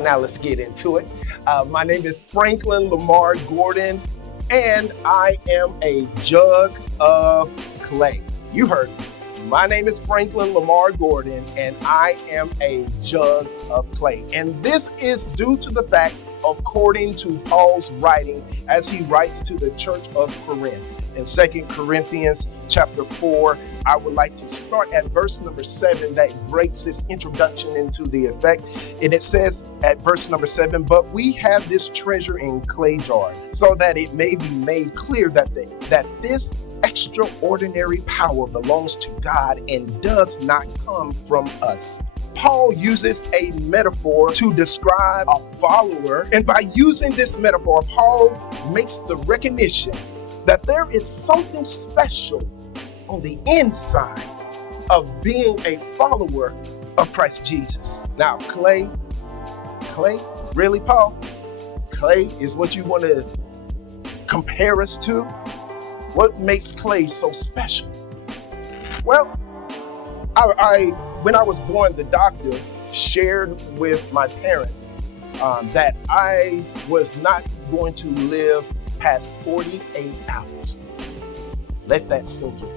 Now let's get into it. My name is Franklin Lamar Gordon, and I am a jug of clay. You heard me. My name is Franklin Lamar Gordon, and I am a jug of clay. And this is due to the fact, according to Paul's writing, as he writes to the church of Corinth. In 2 Corinthians chapter 4, I would like to start at verse number 7 that breaks this introduction into the effect. And it says at verse number 7, "But we have this treasure in clay jars, so that it may be made clear that this extraordinary power belongs to God and does not come from us." Paul uses a metaphor to describe a follower. And by using this metaphor, Paul makes the recognition that there is something special on the inside of being a follower of Christ Jesus. Now, clay, really, Paul? Clay is what you want to compare us to? What makes clay so special? Well, when I was born, the doctor shared with my parents that I was not going to live past 48 hours. Let that sink in.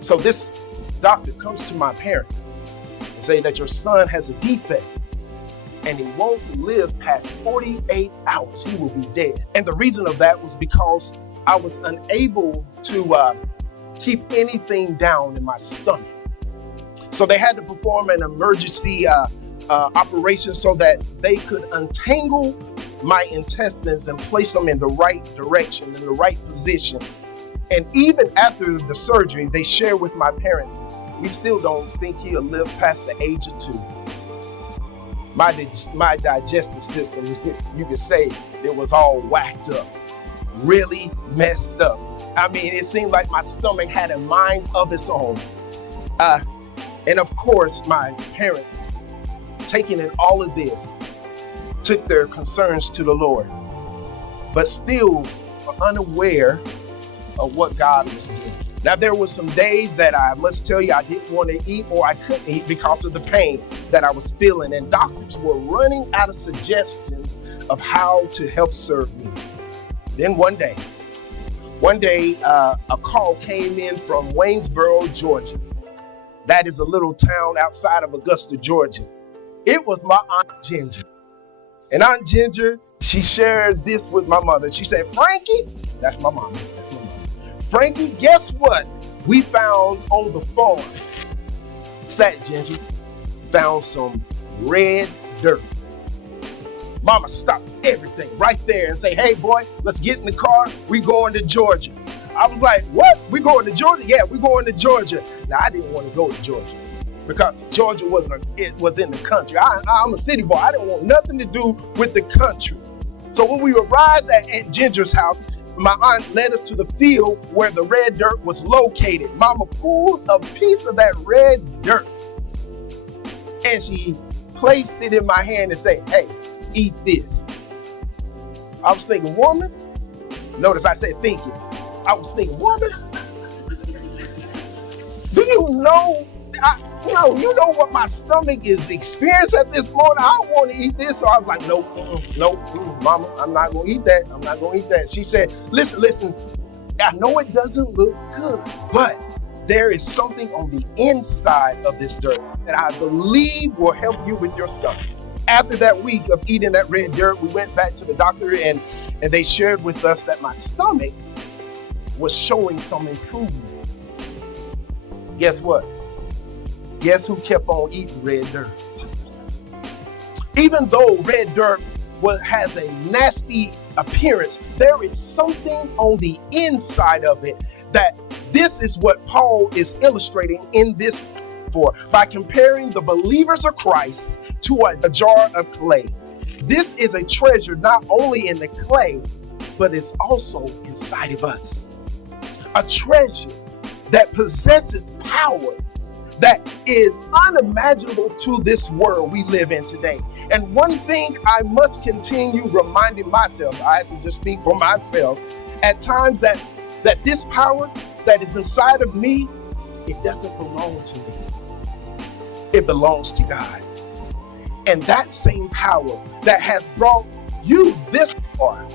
So this doctor comes to my parents and say that your son has a defect and he won't live past 48 hours. He will be dead. And the reason of that was because I was unable to keep anything down in my stomach. So they had to perform an emergency operation so that they could untangle my intestines and place them in the right direction, in the right position. And even after the surgery, they shared with my parents, we still don't think he'll live past the age of 2. My digestive system, you could say, it was all whacked up, really messed up. I mean, it seemed like my stomach had a mind of its own. And of course, my parents, taking in all of this, took their concerns to the Lord, but still unaware of what God was doing. Now, there were some days that I must tell you I didn't want to eat or I couldn't eat because of the pain that I was feeling, and doctors were running out of suggestions of how to help serve me. Then one day, a call came in from Waynesboro, Georgia. That is a little town outside of Augusta, Georgia. It was my Aunt Ginger. And Aunt Ginger, she shared this with my mother. She said, "Frankie," that's my mama, "Frankie, guess what we found on the farm?" Sat Ginger, found some red dirt. Mama stopped everything right there and say, "Hey boy, let's get in the car. We going to Georgia." I was like, "What? We going to Georgia?" "Yeah, we going to Georgia." Now, I didn't want to go to Georgia because Georgia was in the country. I'm a city boy. I didn't want nothing to do with the country. So when we arrived at Aunt Ginger's house, my aunt led us to the field where the red dirt was located. Mama pulled a piece of that red dirt and she placed it in my hand and said, "Hey, eat this." I was thinking, woman? Notice I said thinking. I was thinking, woman? Do you know? You know what my stomach is experiencing at this moment. I don't want to eat this. So I was like, nope, mama, I'm not going to eat that. I'm not going to eat that. She said, listen, I know it doesn't look good, but there is something on the inside of this dirt that I believe will help you with your stomach. After that week of eating that red dirt, we went back to the doctor and they shared with us that my stomach was showing some improvement. Guess what? Guess who kept on eating red dirt? Even though red dirt has a nasty appearance, there is something on the inside of it that this is what Paul is illustrating in this for by comparing the believers of Christ to a jar of clay. This is a treasure not only in the clay, but it's also inside of us. A treasure that possesses power that is unimaginable to this world we live in today. And one thing I must continue reminding myself, I have to just speak for myself, at times that this power that is inside of me, it doesn't belong to me. It belongs to God. And that same power that has brought you this far,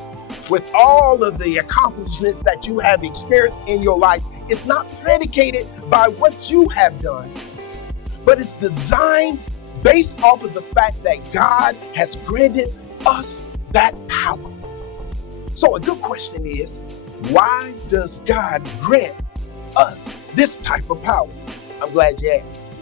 with all of the accomplishments that you have experienced in your life, it's not predicated by what you have done, but it's designed based off of the fact that God has granted us that power. So a good question is, why does God grant us this type of power? I'm glad you asked.